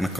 una,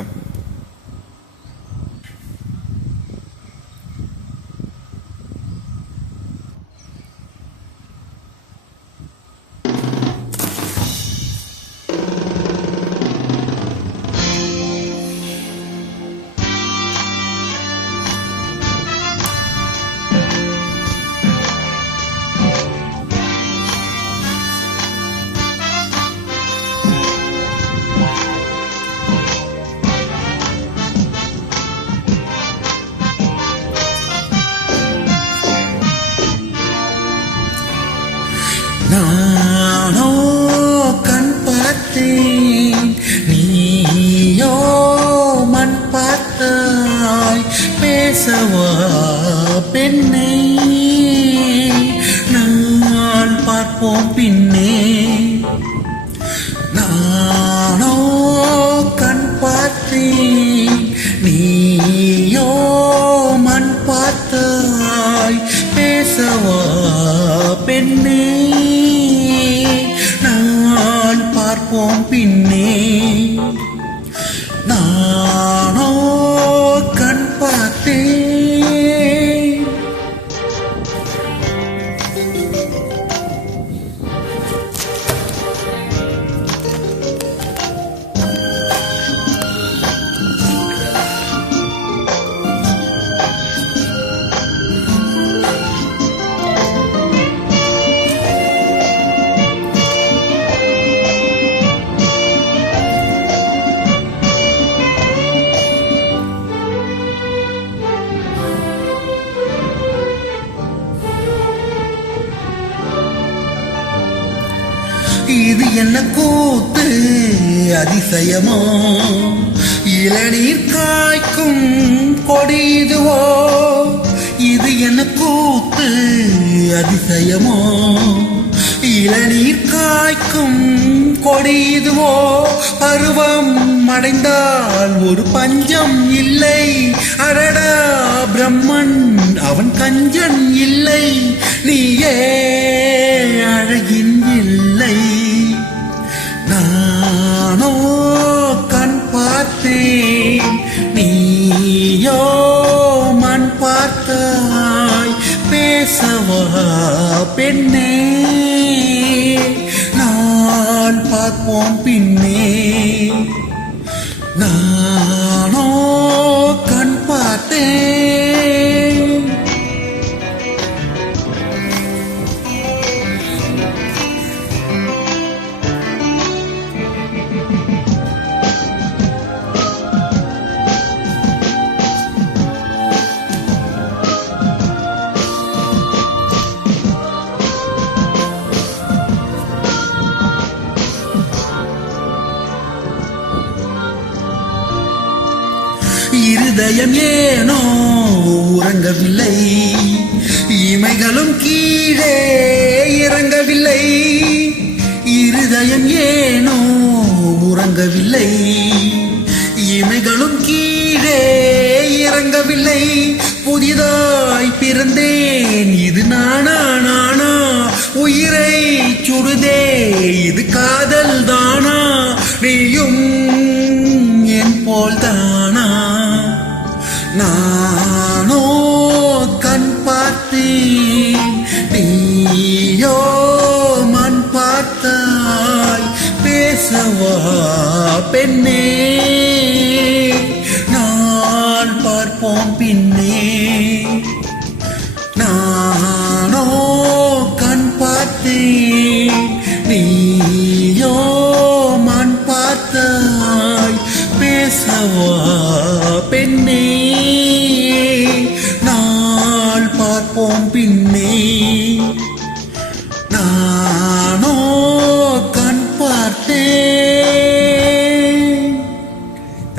நானோ கண் பார்த்தேன். நீயோ மண் பார்த்தாய். பேசவா பெண்ணை. நான் பார்ப்போம் பின்னே. நானோ கண் பார்த்தேன். நீயோ மண் பார்த்தாய். பேசவா போம் பின்னே. என்ன கூத்து அதிசயமோ? இளநீர் காய்க்கும் கொடி இதுவோ? இது என்ன கூத்து அதிசயமோ? இளநீர் காய்க்கும் கொடி இதுவோ? பருவம் அடைந்தால் ஒரு பஞ்சம் இல்லை. அரடா பிரம்மன் அவன் கஞ்சன் இல்லை. நீயே பேசவா பெண்ணே நான் பார்ப்போம் பின்னே நானோ இதயம் ஏனோ உறங்கவில்லை. இமைகளும் கீழே இறங்கவில்லை. இருதயம் ஏனோ உறங்கவில்லை. இமைகளும் கீழே இறங்கவில்லை. புதிதாய் பிறந்தேன். இது நானா நானா? உயிரை சுடுதே. இது காதல் தானா? நீயும் என் போல்தான். நானோ கண் பார்த்தேன். நீயோ மண் பார்த்தாய். பேசவா பெண்ணே. நான் பார்ப்போம் பின்னே. நானோ கண் பார்த்தேன். நீயோ மண் பார்த்தாய். பேசவா பெண்ணே.